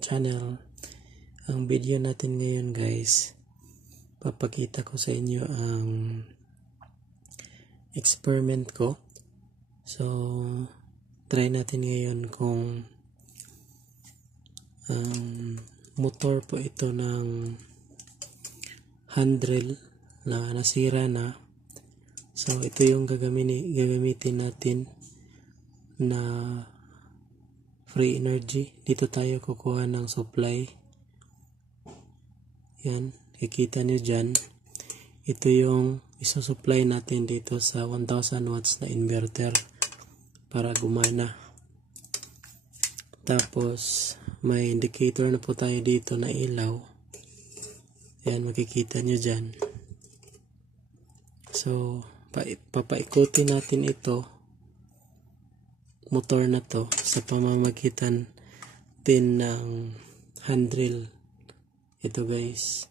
channel. Ang video natin ngayon guys, papakita ko sa inyo ang experiment ko. So try natin ngayon kung motor po ito ng handrail na nasira na. So ito yung gagamitin natin na free energy. Dito tayo kukuha ng supply. Yan, kikita nyo dyan. Ito yung isusupply natin dito sa 1000 watts na inverter para gumana. Tapos may indicator na po tayo dito na ilaw. Yan, makikita nyo dyan. So papaikutin natin ito, motor na to, sa pamamagitan din ng handrail. Ito guys,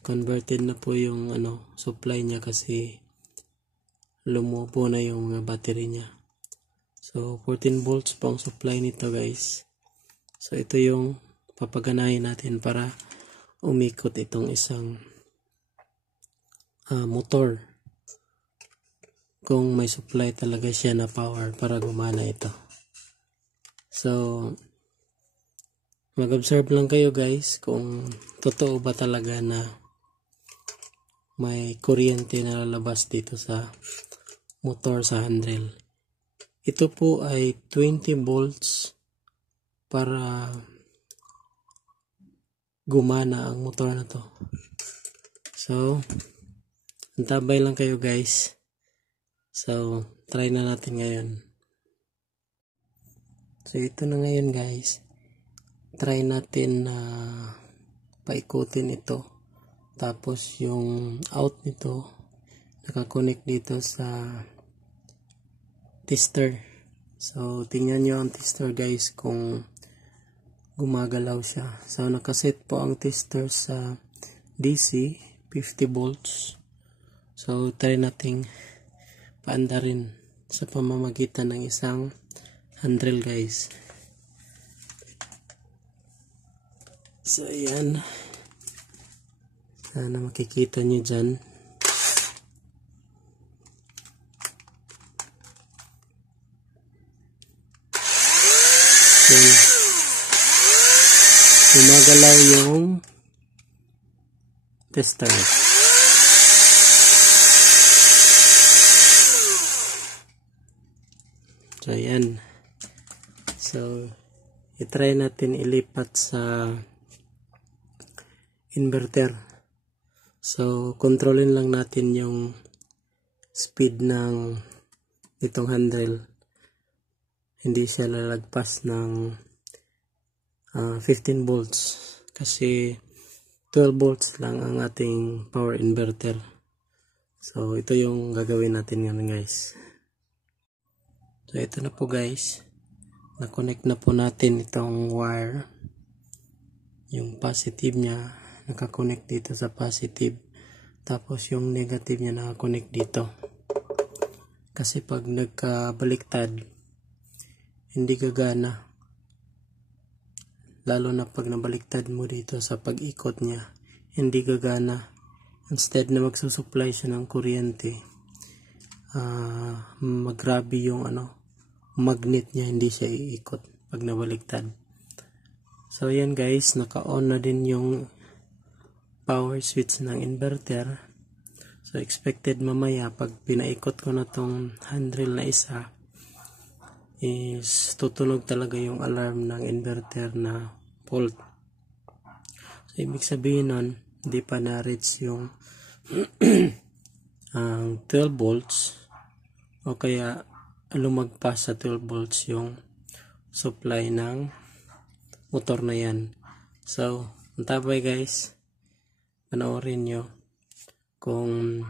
converted na po yung supply niya kasi lumubo na yung battery niya. So 14 volts po ang supply nito guys. So ito yung papaganahin natin para umikot itong isang motor, kung may supply talaga siya na power para gumana ito. So mag-observe lang kayo guys kung totoo ba talaga na may kuryente na lalabas dito sa motor sa handrail. Ito po ay 20 volts para gumana ang motor na to. So antabay lang kayo guys. So try na natin ngayon. So ito na ngayon guys, try natin na paikutin ito. Tapos yung out nito nakakonect dito sa tester. So tingnan nyo ang tester guys kung gumagalaw siya. So nakaset po ang tester sa DC 50 volts. So try nating paandarin sa pamamagitan ng isang handrail guys. So ayan, sana makikita nyo dyan. Yan, gumagalaw yung tester. So ayan, so itry natin ilipat sa inverter. So kontrolin lang natin yung speed ng itong handrail, hindi siya lalagpas ng 15 volts kasi 12 volts lang ang ating power inverter. So ito yung gagawin natin ngayon guys. So ito na po guys, na-connect na po natin itong wire. Yung positive niya nakakonect dito sa positive, tapos yung negative niya nakakonect dito. Kasi pag nagkabaliktad hindi gagana, lalo na pag nabaliktad mo dito sa pag-ikot niya, hindi gagana. Instead na magsusupply siya ng kuryente, maggrabe yung magnet niya, hindi siya iikot pag nabaliktad. So yan guys, naka-on na din yung power switch ng inverter. So expected mamaya pag pinaikot ko na tong handrail na isa is tutunog talaga yung alarm ng inverter na fault. So ibig sabihin nun, hindi pa na-reach yung 12 volts o kaya lumagpas sa 12 volts yung supply ng motor na yan. So antabay guys, panoorin nyo kung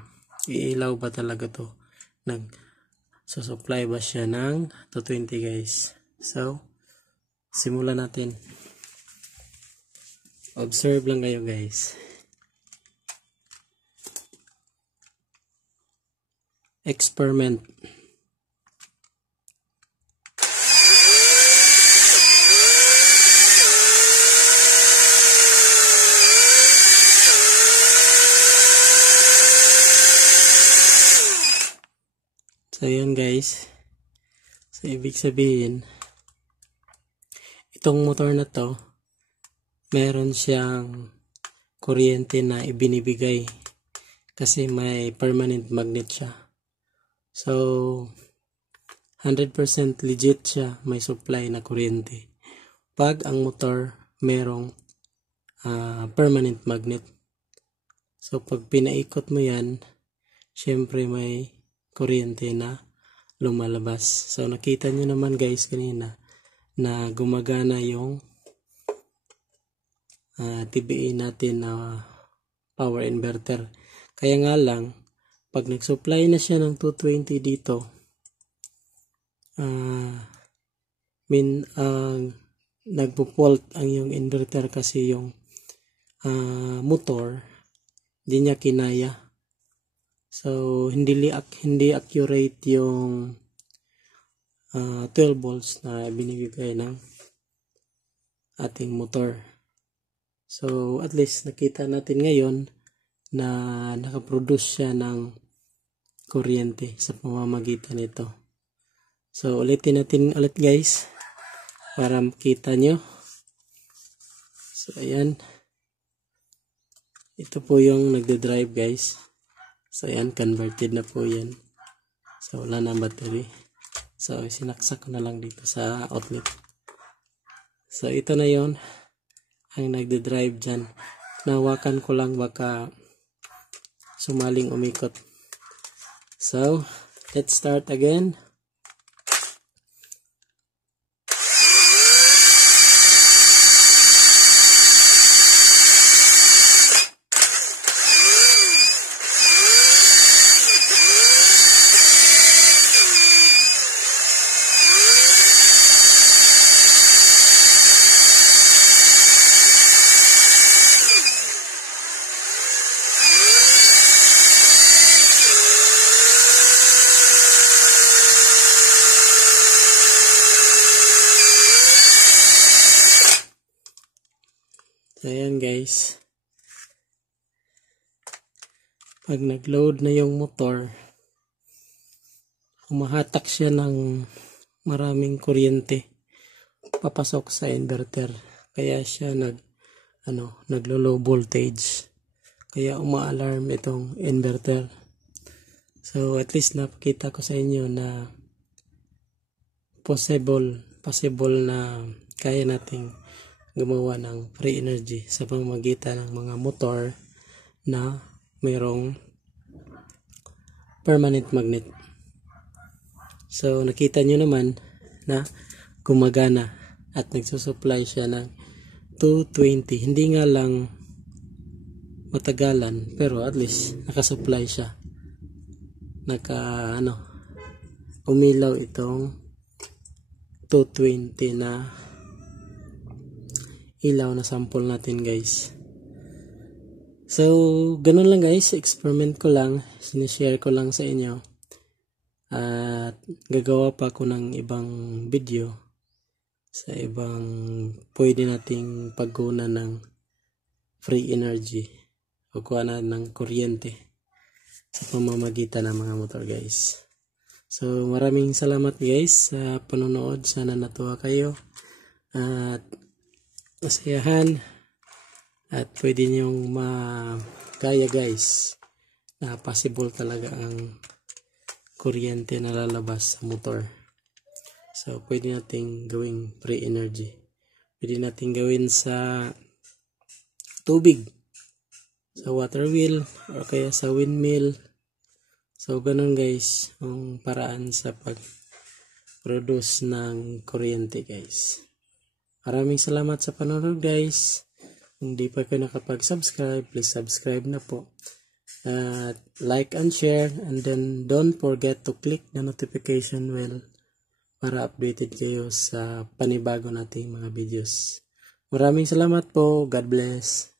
iilaw ba talaga to, nag-supply ba siya ng 220 guys. So simulan natin. Observe lang kayo guys. Experiment. So yun guys. So ibig sabihin, itong motor na to, meron siyang kuryente na ibinibigay kasi may permanent magnet siya. So 100% legit siya, may supply na kuryente. Pag ang motor merong permanent magnet. So pag pinaikot mo yan, syempre may kuryente na lumalabas. So nakita nyo naman guys kanina na gumagana yung TBA natin na power inverter. Kaya nga lang, pag nag-supply na siya ng 220 dito, nagpo-fault ang yung inverter kasi yung motor, hindi niya kinaya. So, hindi accurate yung 12 volts na binibigay ng ating motor. So, at least nakita natin ngayon na nakaproduce siya ng kuryente sa pamamagitan nito. So, ulitin natin ulit guys para makita nyo. So, ayan. Ito po yung nagde-drive guys. So, ayan. Converted na po yan. So, wala na battery. So, sinaksak ko na lang dito sa outlet. So, ito na yon ang nagde-drive dyan. Nawakan ko lang baka sumaling umikot. So, let's start again. So, ayan guys. Pag nag-load na yung motor, humahatak siya ng maraming kuryente papasok sa inverter. Kaya siya naglo-low voltage. Kaya uma-alarm itong inverter. So, at least napakita ko sa inyo na possible na kaya nating gumawa ng free energy sa pamamagitan ng mga motor na mayroong permanent magnet. So nakita nyo naman na gumagana at nagsusupply siya ng 220. Hindi nga lang matagalan pero at least nakasupply siya. Umilaw itong 220 na ilaw na sample natin guys. So, ganun lang guys, experiment ko lang, sinishare ko lang sa inyo. At gagawa pa ako ng ibang video sa ibang pwede nating pagguna ng free energy o kuha na ng kuryente sa pamamagitan ng mga motor guys. So, maraming salamat guys sa panonood. Sana natuwa kayo at masayahan at pwede nyong magaya guys na possible talaga ang kuryente na lalabas sa motor. So pwede nating gawing free energy, pwede nating gawin sa tubig, sa water wheel o kaya sa windmill. So ganun guys ang paraan sa pag produce ng kuryente guys. Maraming salamat sa panonood guys. Kung di pa kayo nakapag-subscribe, please subscribe na po. Like and share, and then don't forget to click the notification bell para updated kayo sa panibago nating mga videos. Maraming salamat po. God bless.